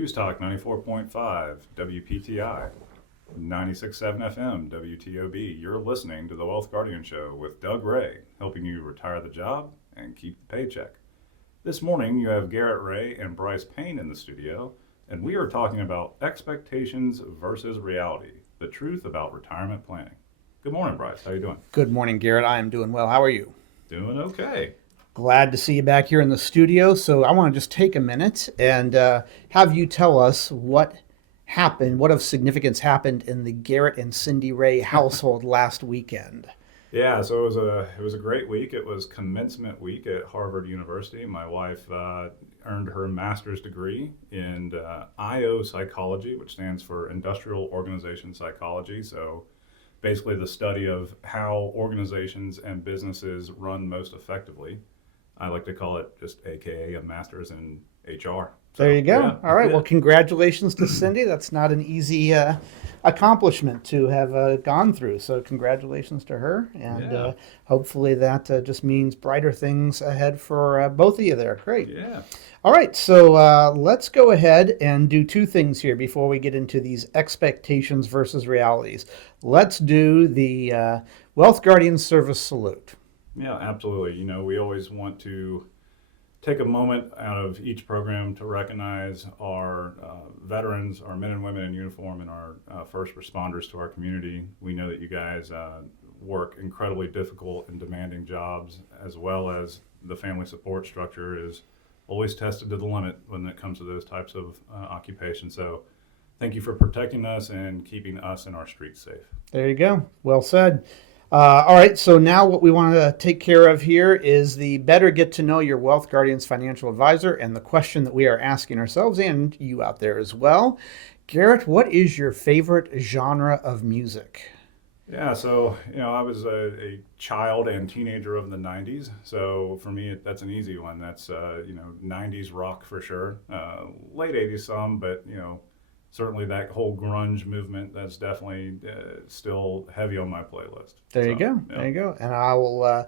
News Talk 94.5, WPTI, 96.7 FM, WTOB. You're listening to The Wealth Guardian Show with Doug Ray, helping you retire the job and keep the paycheck. This morning, you have Garrett Ray and Brice Payne in the studio, and we are talking about expectations versus reality, the truth about retirement planning. Good morning, Brice. How you doing? Good morning, Garrett. I am doing well. How are you? Doing okay. Glad to see you back here in the studio. So I want to just take a minute and have you tell us what happened, what of significance happened in the Garrett and Cindy Ray household last weekend. Yeah, so it was a great week. It was commencement week at Harvard University. My wife earned her master's degree in IO psychology, which stands for Industrial Organization Psychology. So basically the study of how organizations and businesses run most effectively. I like to call it just AKA a master's in HR. So, there you go. Yeah, All right. yeah. Well, congratulations to Cindy. That's not an easy accomplishment to have gone through. So congratulations to her. And Yeah. hopefully that just means brighter things ahead for both of you there. Great. Yeah. All right. So let's go ahead and do two things here before we get into these expectations versus realities. Let's do the Wealth Guardian Service Salute. Yeah, absolutely. You know, we always want to take a moment out of each program to recognize our veterans, our men and women in uniform, and our first responders to our community. We know that you guys work incredibly difficult and demanding jobs, as well as the family support structure is always tested to the limit when it comes to those types of occupations. So thank you for protecting us and keeping us and our streets safe. There you go. Well said. All right, so now what we want to take care of here is the better get to know your Wealth Guardian's financial advisor, and the question that we are asking ourselves and you out there as well. Garrett, what is your favorite genre of music? Yeah, so, you know, I was a child and teenager of the 90s. So for me, that's an easy one. That's, 90s rock for sure. Late 80s some, but, certainly that whole grunge movement, that's definitely still heavy on my playlist. There you So, go. yeah. There you go. And I will,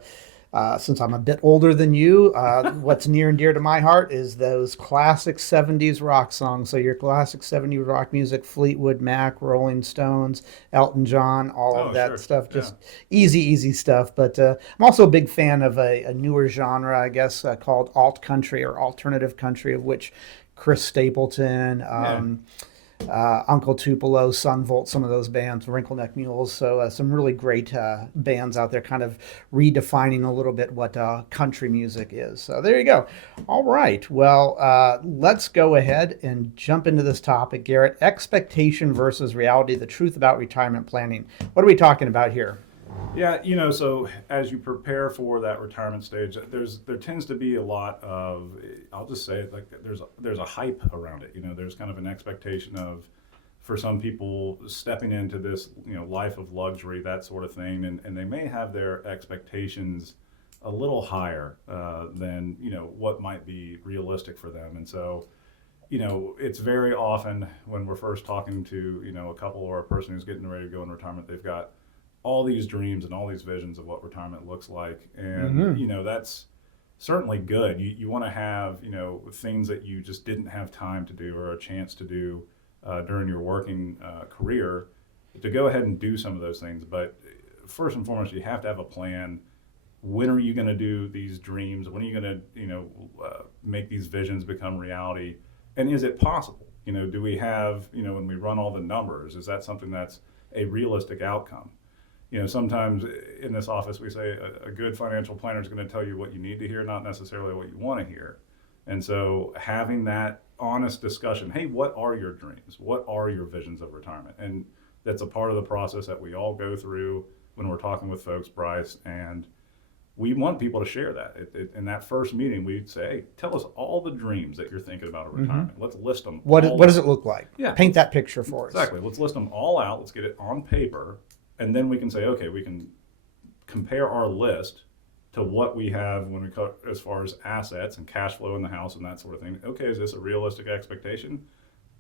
since I'm a bit older than you, what's near and dear to my heart is those classic 70s rock songs. So your classic 70s rock music, Fleetwood Mac, Rolling Stones, Elton John, all of that Sure. stuff. Just easy stuff. But I'm also a big fan of a newer genre, I guess, called alt country or alternative country, of which Chris Stapleton, Uncle Tupelo, Sunvolt, some of those bands, Wrinkleneck Mules. So some really great bands out there kind of redefining a little bit what country music is. So there you go. All right. Well, let's go ahead and jump into this topic, Garrett. Expectation versus reality, the truth about retirement planning. What are we talking about here? Yeah, so as you prepare for that retirement stage, there tends to be a lot of, I'll just say it, like there's a hype around it. There's kind of an expectation of, for some people, stepping into this, life of luxury, that sort of thing, and they may have their expectations a little higher than, what might be realistic for them. And so, it's very often when we're first talking to, a couple or a person who's getting ready to go in retirement, they've got all these dreams and all these visions of what retirement looks like. And, that's certainly good. You want to have, things that you just didn't have time to do or a chance to do during your working career, to go ahead and do some of those things. But first and foremost, you have to have a plan. When are you going to do these dreams? When are you going to, make these visions become reality? And is it possible? Do we have, when we run all the numbers, is that something that's a realistic outcome? Sometimes in this office we say a good financial planner is going to tell you what you need to hear, not necessarily what you want to hear. And so having that honest discussion, hey, what are your dreams? What are your visions of retirement? And that's a part of the process that we all go through when we're talking with folks, Brice, and we want people to share that. In that first meeting, we'd say, hey, tell us all the dreams that you're thinking about in retirement. Let's list them. What does it look like? Yeah. Paint that picture for us. Exactly. Let's list them all out. Let's get it on paper. And then we can say, okay, we can compare our list to what we have when we cut as far as assets and cash flow in the house and that sort of thing. Okay, is this a realistic expectation,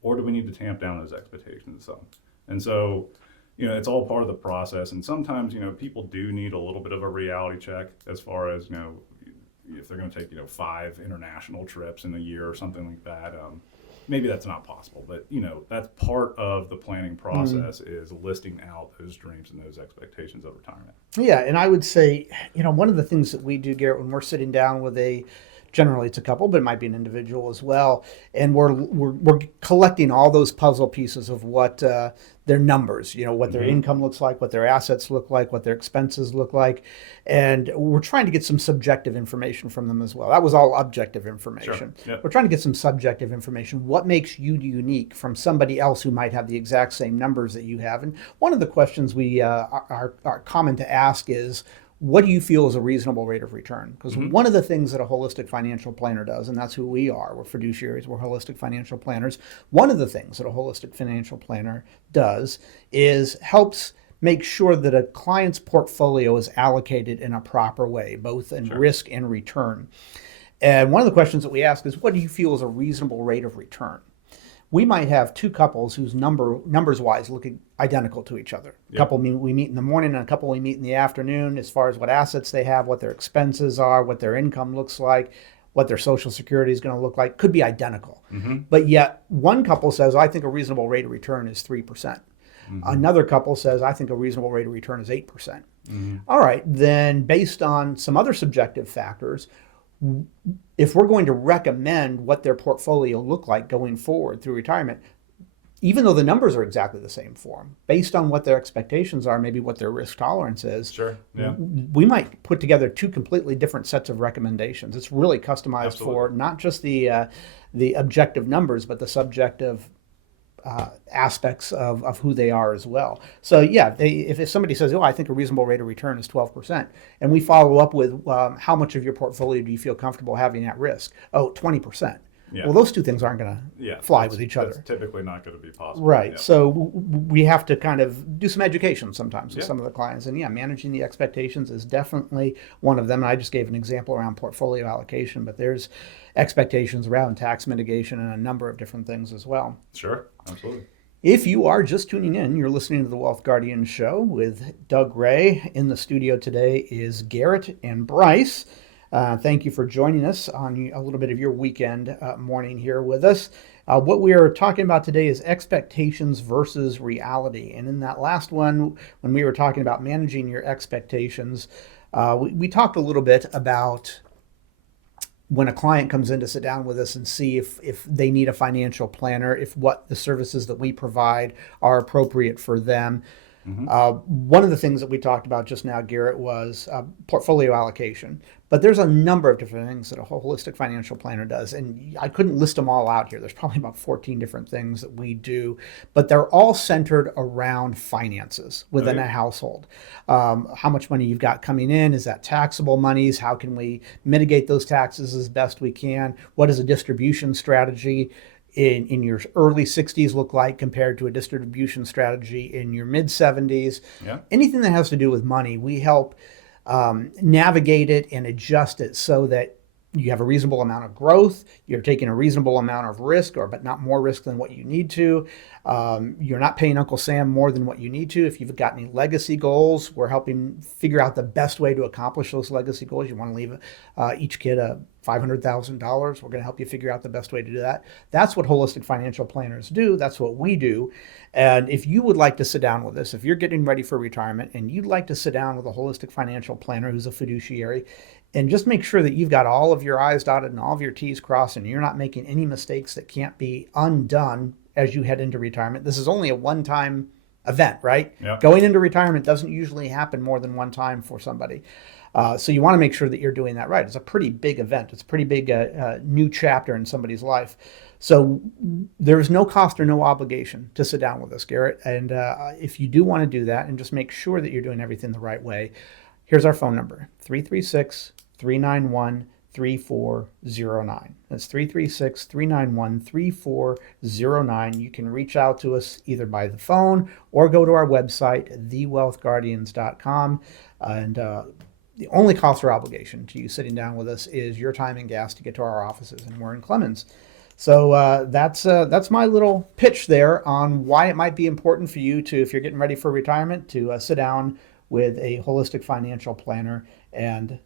or do we need to tamp down those expectations some? And so, it's all part of the process. And sometimes, people do need a little bit of a reality check as far as, if they're going to take, 5 international trips in a year or something like that. maybe that's not possible, but that's part of the planning process is listing out those dreams and those expectations of retirement. Yeah, and I would say, one of the things that we do, Garrett, when we're sitting down with generally it's a couple, but it might be an individual as well, and we're collecting all those puzzle pieces of what their numbers, what their income looks like, what their assets look like, what their expenses look like, and we're trying to get some subjective information from them as well. That was all objective information. Sure. Yep. We're trying to get some subjective information. What makes you unique from somebody else who might have the exact same numbers that you have? And one of the questions we are common to ask is, what do you feel is a reasonable rate of return? Because one of the things that a holistic financial planner does, and that's who we are, we're fiduciaries, we're holistic financial planners. One of the things that a holistic financial planner does is helps make sure that a client's portfolio is allocated in a proper way, both in risk and return. And one of the questions that we ask is, what do you feel is a reasonable rate of return? We might have two couples whose numbers-wise look identical to each other. A couple we meet in the morning and a couple we meet in the afternoon as far as what assets they have, what their expenses are, what their income looks like, what their Social Security is going to look like. Could be identical. But yet one couple says, I think a reasonable rate of return is 3%. Another couple says, I think a reasonable rate of return is 8%. All right, then based on some other subjective factors, if we're going to recommend what their portfolio look like going forward through retirement, even though the numbers are exactly the same for them, based on what their expectations are, maybe what their risk tolerance is, we might put together two completely different sets of recommendations. It's really customized for not just the objective numbers, but the subjective aspects of who they are as well. So yeah, if somebody says, I think a reasonable rate of return is 12%, and we follow up with how much of your portfolio do you feel comfortable having at risk? 20%. Yeah. Well, those two things aren't going to fly with each other. That's typically not going to be possible. Right. Yeah. So we have to kind of do some education sometimes with some of the clients. And managing the expectations is definitely one of them. And I just gave an example around portfolio allocation, but there's expectations around tax mitigation and a number of different things as well. Sure. Absolutely. If you are just tuning in, you're listening to the Wealth Guardian Show with Doug Ray. In the studio today is Garrett and Brice. Thank you for joining us on a little bit of your weekend morning here with us. What we are talking about today is expectations versus reality. And in that last one, when we were talking about managing your expectations, we talked a little bit about when a client comes in to sit down with us and see if they need a financial planner, if what the services that we provide are appropriate for them. One of the things that we talked about just now, Garrett, was portfolio allocation. But there's a number of different things that a holistic financial planner does. And I couldn't list them all out here. There's probably about 14 different things that we do. But they're all centered around finances within a household. How much money you've got coming in. Is that taxable monies? How can we mitigate those taxes as best we can? What is a distribution strategy in your early 60s look like compared to a distribution strategy in your mid 70s? Anything that has to do with money, we help navigate it and adjust it so that you have a reasonable amount of growth, you're taking a reasonable amount of risk, but not more risk than what you need to. You're not paying Uncle Sam more than what you need to. If you've got any legacy goals, we're helping figure out the best way to accomplish those legacy goals. You want to leave each kid a $500,000. We're going to help you figure out the best way to do that. That's what holistic financial planners do. That's what we do. And if you would like to sit down with us, if you're getting ready for retirement and you'd like to sit down with a holistic financial planner who's a fiduciary, and just make sure that you've got all of your I's dotted and all of your T's crossed and you're not making any mistakes that can't be undone as you head into retirement. This is only a one-time event, right? Going into retirement doesn't usually happen more than one time for somebody. So you want to make sure that you're doing that right. It's a pretty big event. It's a pretty big new chapter in somebody's life. So there's no cost or no obligation to sit down with us, Garrett. And if you do want to do that and just make sure that you're doing everything the right way, here's our phone number, 336-391-3409. That's 336-391-3409. You can reach out to us either by the phone or go to our website, thewealthguardians.com. And the only cost or obligation to you sitting down with us is your time and gas to get to our offices, and we're in Clemens. So that's my little pitch there on why it might be important for you to, if you're getting ready for retirement, to sit down with a holistic financial planner and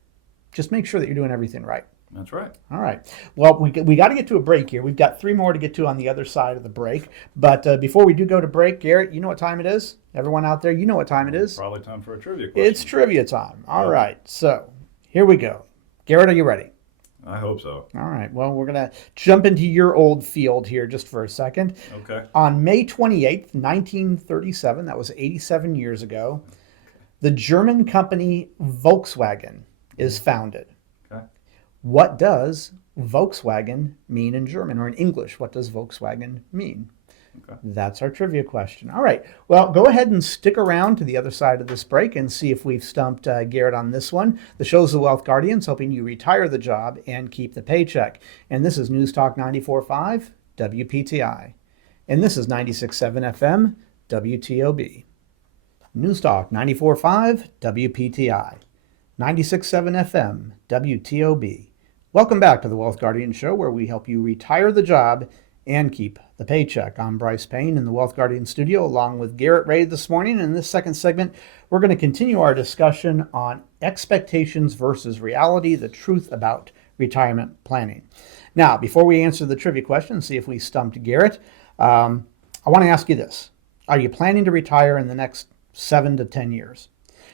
just make sure that you're doing everything right. That's right. All right. Well, we got to get to a break here. We've got 3 more to get to on the other side of the break. But before we do go to break, Garrett, you know what time it is? Everyone out there, you know what time it is? Probably time for a trivia question. It's trivia time. All Yep. right. So here we go. Garrett, are you ready? I hope so. All right. Well, we're going to jump into your old field here just for a second. Okay. On May 28th, 1937, that was 87 years ago, the German company Volkswagen is founded. Okay. What does Volkswagen mean in German, or in English? What does Volkswagen mean? Okay. That's our trivia question. All right. Well, go ahead and stick around to the other side of this break and see if we've stumped Garrett on this one. The show's The Wealth Guardians, helping you retire the job and keep the paycheck. And this is News Talk 94.5 WPTI. And this is 96.7 FM WTOB. News Talk 94.5 WPTI. 96.7 FM WTOB. Welcome back to the Wealth Guardian Show, where we help you retire the job and keep the paycheck. I'm Brice Payne in the Wealth Guardian studio, along with Garrett Ray this morning. In this second segment, we're going to continue our discussion on expectations versus reality, the truth about retirement planning. Now, before we answer the trivia question, see if we stumped Garrett, I want to ask you this. Are you planning to retire in the next 7 to 10 years?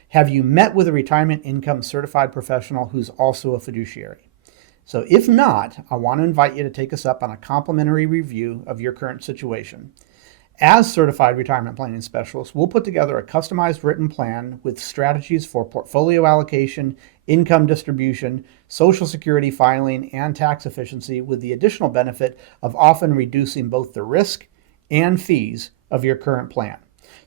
Have you met with a retirement income certified professional who's also a fiduciary? So if not, I want to invite you to take us up on a complimentary review of your current situation. As certified retirement planning specialists, we'll put together a customized written plan with strategies for portfolio allocation, income distribution, Social Security filing, and tax efficiency, with the additional benefit of often reducing both the risk and fees of your current plan.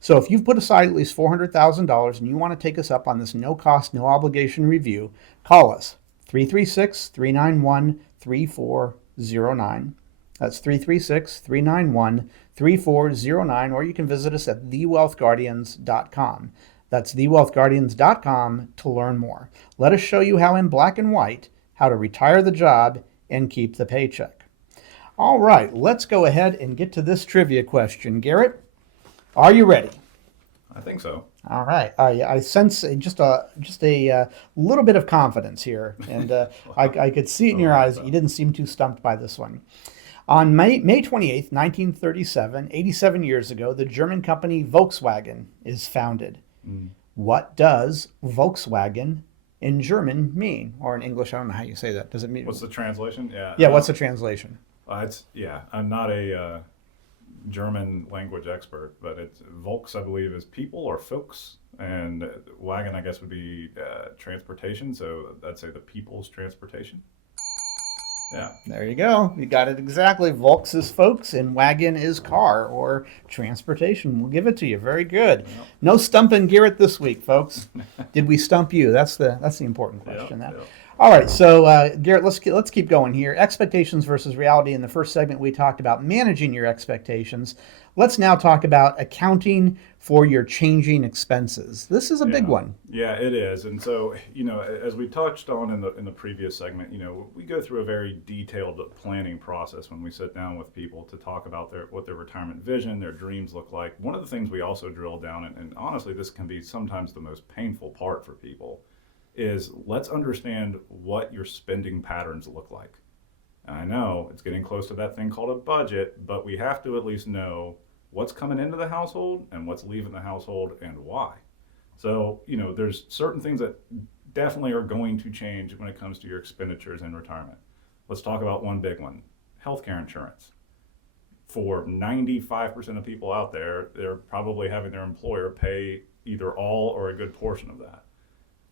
So if you've put aside at least $400,000 and you want to take us up on this no-cost, no-obligation review, call us, 336-391-3409. That's 336-391-3409, or you can visit us at thewealthguardians.com. That's thewealthguardians.com to learn more. Let us show you how in black and white, how to retire the job and keep the paycheck. All right, let's go ahead and get to this trivia question. Garrett, are you ready? I think so. All right. I sense just a little bit of confidence here, and I could see it in your eyes. You didn't seem too stumped by this one. On May 28th, 1937, 87 years ago, the German company Volkswagen is founded. What does Volkswagen in German mean? Or in English, I don't know how you say that. Does it mean? What's the translation? Yeah, what's the translation? I'm not a German language expert, but it's Volks, I believe, is people or folks, and wagon, I guess, would be transportation. So I'd say the people's transportation. Yeah. There you go. You got it exactly. Volks is folks and wagon is car or transportation. We'll give it to you. Very good. Yep. No stumping Garrett this week, folks. Did we stump you? That's the important question. Yep. All right, so Garrett, let's keep going here. Expectations versus reality. In the first segment, we talked about managing your expectations. Let's now talk about accounting for your changing expenses. This is a big one. Yeah, it is. And so, as we touched on in the previous segment, we go through a very detailed planning process when we sit down with people to talk about what their retirement vision, their dreams look like. One of the things we also drill down, and honestly, this can be sometimes the most painful part for people, is let's understand what your spending patterns look like. And I know it's getting close to that thing called a budget, but we have to at least know what's coming into the household and what's leaving the household and why. So, there's certain things that definitely are going to change when it comes to your expenditures in retirement. Let's talk about one big one, healthcare insurance. For 95% of people out there, they're probably having their employer pay either all or a good portion of that.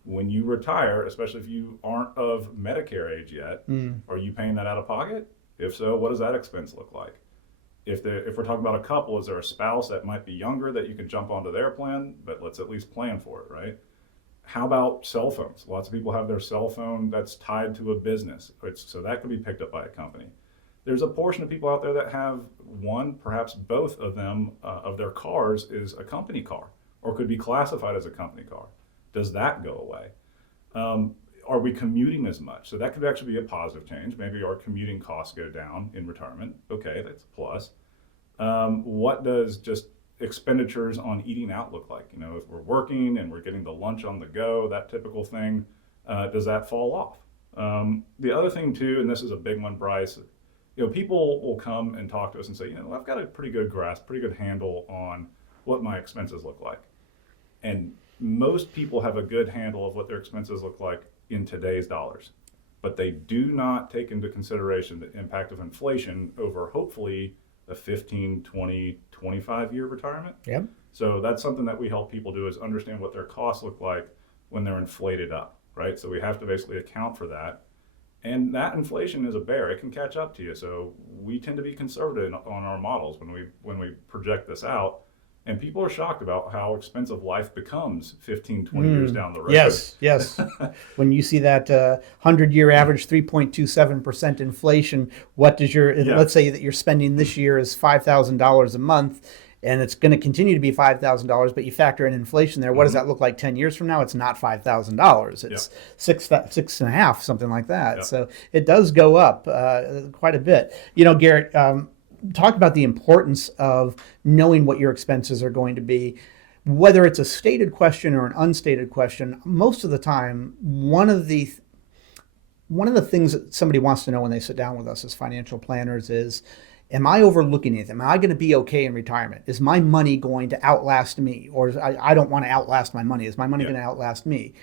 When you retire, especially if you aren't of Medicare age yet, are you paying that out of pocket? If so, what does that expense look like? If we're talking about a couple, is there a spouse that might be younger that you can jump onto their plan? But let's at least plan for it, right? How about cell phones? Lots of people have their cell phone that's tied to a business, so that could be picked up by a company. There's a portion of people out there that have one, perhaps both of them, of their cars is a company car, or could be classified as a company car. Does that go away? Are we commuting as much? So that could actually be a positive change. Maybe our commuting costs go down in retirement. Okay, that's a plus. What does just expenditures on eating out look like? If we're working and we're getting the lunch on the go, that typical thing, does that fall off? The other thing too, and this is a big one, Brice, people will come and talk to us and say, I've got a pretty good grasp, pretty good handle on what my expenses look like. And most people have a good handle of what their expenses look like in today's dollars, but they do not take into consideration the impact of inflation over hopefully a 15, 20, 25-year retirement. Yep. So that's something that we help people do, is understand what their costs look like when they're inflated up, right? So we have to basically account for that. And that inflation is a bear. It can catch up to you. So we tend to be conservative on our models when we project this out. And people are shocked about how expensive life becomes 15, 20 years down the road. Yes, yes. When you see that 100-year average 3.27% inflation, what does let's say that you're spending this year is $5,000 a month, and it's going to continue to be $5,000, but you factor in inflation there. What does that look like 10 years from now? It's not $5,000. It's six and a half, something like that. Yep. So it does go up quite a bit. Garrett, talk about the importance of knowing what your expenses are going to be. Whether it's a stated question or an unstated question, most of the time, one of the things that somebody wants to know when they sit down with us as financial planners is, am I overlooking anything? Am I going to be okay in retirement? Is my money going to outlast me? Or I don't want to outlast my money. Is my money going to outlast me?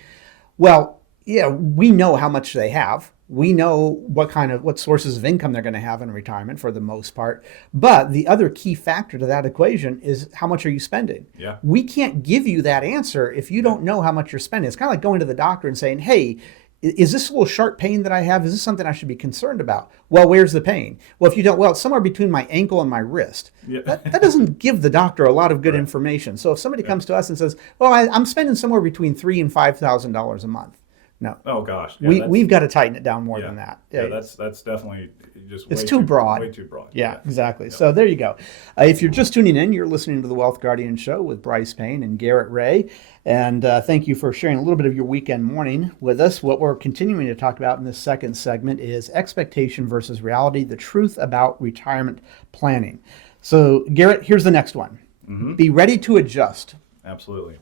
Well, yeah, we know how much they have. We know what sources of income they're going to have in retirement for the most part. But the other key factor to that equation is, how much are you spending? Yeah. We can't give you that answer if you don't know how much you're spending. It's kind of like going to the doctor and saying, hey, is this a little sharp pain that I have? Is this something I should be concerned about? Well, where's the pain? Well, if you don't, it's somewhere between my ankle and my wrist. Yeah. That doesn't give the doctor a lot of good information. So if somebody comes to us and says, well, I'm spending somewhere between $3,000 and $5,000 a month. No. Oh gosh. Yeah, we've got to tighten it down more than that. Yeah, that's definitely just it's too broad. Way too broad. Yeah, exactly. Yeah. So there you go. If you're just tuning in, you're listening to the Wealth Guardian Show with Brice Payne and Garrett Ray. And thank you for sharing a little bit of your weekend morning with us. What we're continuing to talk about in this second segment is expectation versus reality, the truth about retirement planning. So Garrett, here's the next one. Mm-hmm. Be ready to adjust. Absolutely.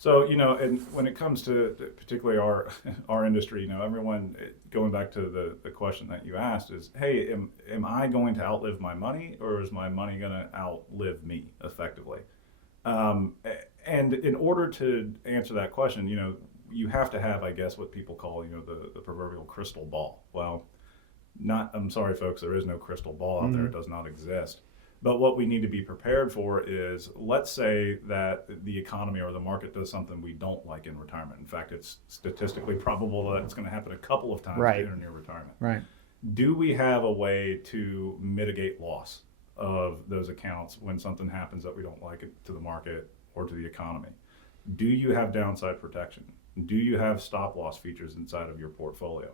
So, and when it comes to particularly our industry, everyone, going back to the question that you asked is, hey, am I going to outlive my money, or is my money going to outlive me effectively? And in order to answer that question, you have to have, I guess, what people call, the proverbial crystal ball. Well, I'm sorry, folks, there is no crystal ball out there. It does not exist. But what we need to be prepared for is, let's say that the economy or the market does something we don't like in retirement. In fact, it's statistically probable that it's going to happen a couple of times later in your retirement. Right. Do we have a way to mitigate loss of those accounts when something happens that we don't like to the market or to the economy? Do you have downside protection? Do you have stop loss features inside of your portfolio?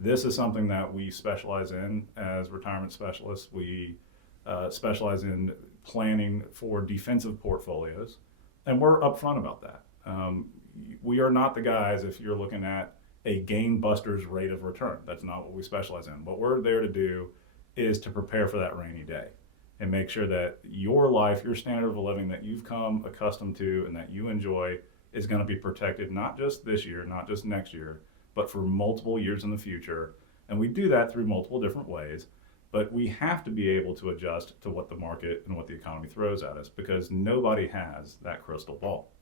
This is something that we specialize in as retirement specialists. We specialize in planning for defensive portfolios, and we're upfront about that. We are not the guys, if you're looking at a game buster's rate of return. That's not what we specialize in. What we're there to do is to prepare for that rainy day and make sure that your life, your standard of living that you've come accustomed to and that you enjoy is going to be protected, not just this year, not just next year, but for multiple years in the future. And we do that through multiple different ways. But we have to be able to adjust to what the market and what the economy throws at us, because nobody has that crystal ball.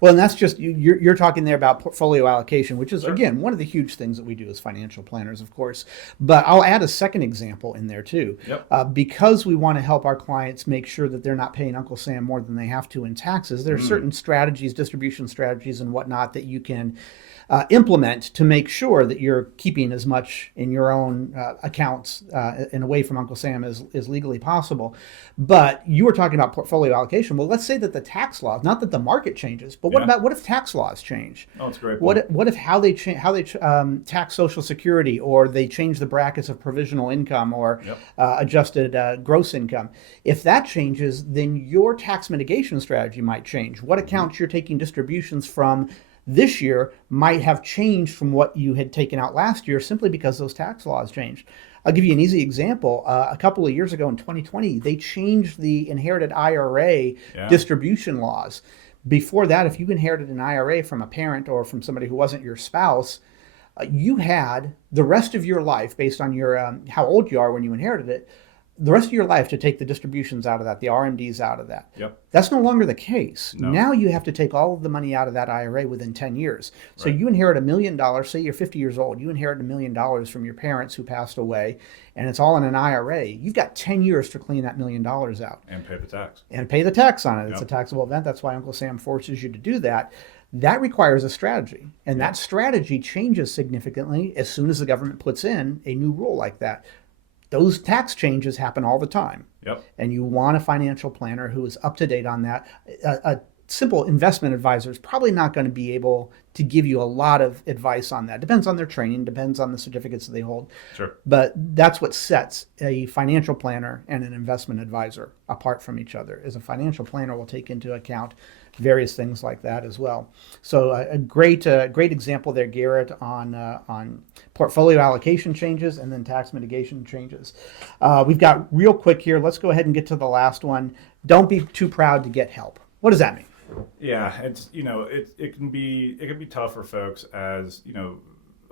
Well, and that's just, you're talking there about portfolio allocation, which is, again, one of the huge things that we do as financial planners, of course. But I'll add a second example in there, too. Yep. Because we want to help our clients make sure that they're not paying Uncle Sam more than they have to in taxes, there are certain strategies, distribution strategies and whatnot that you can implement to make sure that you're keeping as much in your own accounts and away from Uncle Sam as legally possible. But you were talking about portfolio allocation. Well, let's say that the tax laws, not that the market changes, but what if tax laws change? Oh, it's a great point. What if how they tax Social Security, or they change the brackets of provisional income or adjusted gross income? If that changes, then your tax mitigation strategy might change. What accounts you're taking distributions from this year might have changed from what you had taken out last year, simply because those tax laws changed. I'll give you an easy example. A couple of years ago in 2020, they changed the inherited IRA distribution laws. Before that, if you inherited an IRA from a parent or from somebody who wasn't your spouse, You had the rest of your life, based on your how old you are when you inherited it, the rest of your life to take the distributions out of that, the RMDs out of that. Yep. That's no longer the case. No. Now you have to take all of the money out of that IRA within 10 years. So Right. you inherit $1 million, say you're 50 years old, you inherit $1 million from your parents who passed away, and it's all in an IRA. You've got 10 years to clean that $1 million out. And pay the tax. And pay the tax on it. It's Yep. a taxable event. That's why Uncle Sam forces you to do that. That requires a strategy. And that strategy changes significantly as soon as the government puts in a new rule like that. Those tax changes happen all the time. Yep. And you want a financial planner who is up to date on that. A simple investment advisor is probably not going to be able to give you a lot of advice on that. Depends on their training, depends on the certificates that they hold. Sure. But that's what sets a financial planner and an investment advisor apart from each other, is a financial planner will take into account various things like that as well. So a great example there, Garrett, on portfolio allocation changes and then tax mitigation changes. We've got real quick here. Let's go ahead and get to the last one. Don't be too proud to get help. What does that mean? Yeah, it's it can be tough for folks, as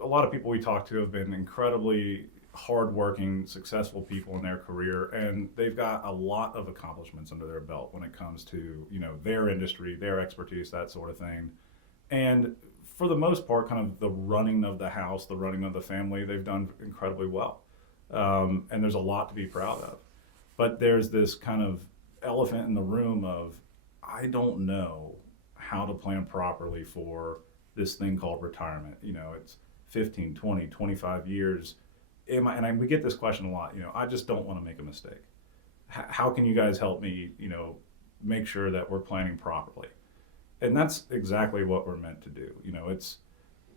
a lot of people we talk to have been incredibly hardworking, successful people in their career, and they've got a lot of accomplishments under their belt when it comes to their industry, their expertise, that sort of thing. And for the most part, kind of the running of the house, the running of the family, they've done incredibly well. And there's a lot to be proud of. But there's this kind of elephant in the room of, I don't know how to plan properly for this thing called retirement. It's 15, 20, 25 years. We get this question a lot. I just don't want to make a mistake. How can you guys help me, make sure that we're planning properly? And that's exactly what we're meant to do.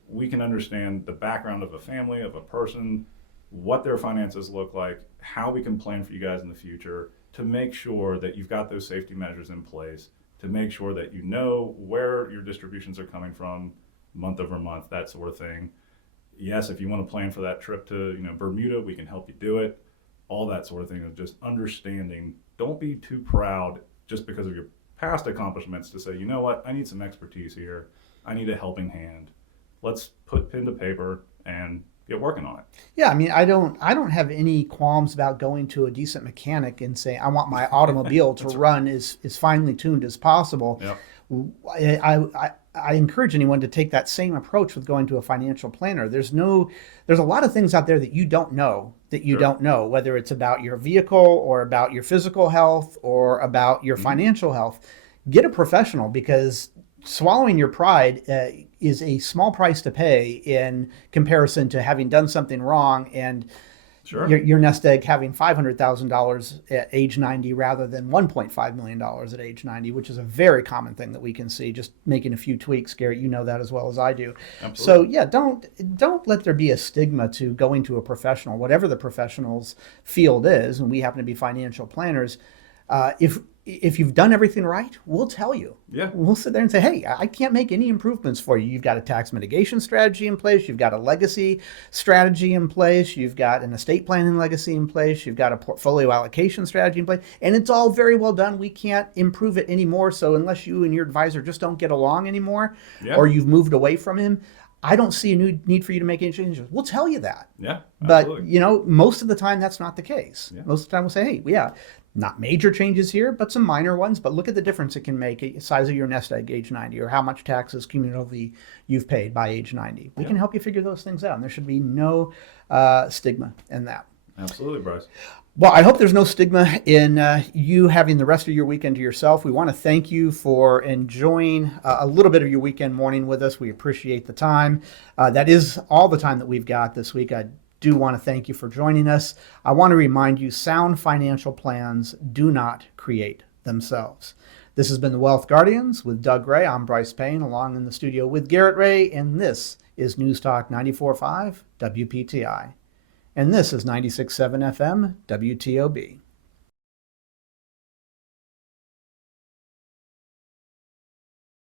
We can understand the background of a family, of a person, what their finances look like, how we can plan for you guys in the future to make sure that you've got those safety measures in place, to make sure that you know where your distributions are coming from month over month, that sort of thing. Yes, if you want to plan for that trip to Bermuda, we can help you do it. All that sort of thing of just understanding. Don't be too proud just because of your past accomplishments to say, you know what, I need some expertise here. I need a helping hand. Let's put pen to paper and get working on it. Yeah, I mean, I don't have any qualms about going to a decent mechanic and saying I want my automobile to run as finely tuned as possible. Yep. I encourage anyone to take that same approach with going to a financial planner. There's a lot of things out there that you don't know, whether it's about your vehicle or about your physical health or about your financial health. Get a professional, because swallowing your pride is a small price to pay in comparison to having done something wrong and Sure. your nest egg having $500,000 at age 90 rather than $1.5 million at age 90, which is a very common thing that we can see, just making a few tweaks. Garrett, you know that as well as I do. Absolutely. So yeah, don't let there be a stigma to going to a professional, whatever the professional's field is, and we happen to be financial planners. If you've done everything right, we'll tell you. Yeah. We'll sit there and say, hey, I can't make any improvements for you. You've got a tax mitigation strategy in place. You've got a legacy strategy in place. You've got an estate planning legacy in place. You've got a portfolio allocation strategy in place. And it's all very well done. We can't improve it anymore. So unless you and your advisor just don't get along anymore, or you've moved away from him, I don't see a new need for you to make any changes. We'll tell you that. Yeah, absolutely. But, most of the time that's not the case. Yeah. Most of the time we'll say, hey, yeah, not major changes here, but some minor ones. But look at the difference it can make, the size of your nest egg age 90, or how much taxes cumulatively you've paid by age 90. We can help you figure those things out. And there should be no stigma in that. Absolutely, Brice. Well, I hope there's no stigma in you having the rest of your weekend to yourself. We want to thank you for enjoying a little bit of your weekend morning with us. We appreciate the time. That is all the time that we've got this week. I do want to thank you for joining us. I want to remind you, sound financial plans do not create themselves. This has been the Wealth Guardians with Doug Ray. I'm Brice Payne, along in the studio with Garrett Ray, and this is News Talk 94.5 WPTI. And this is 96.7 FM WTOB.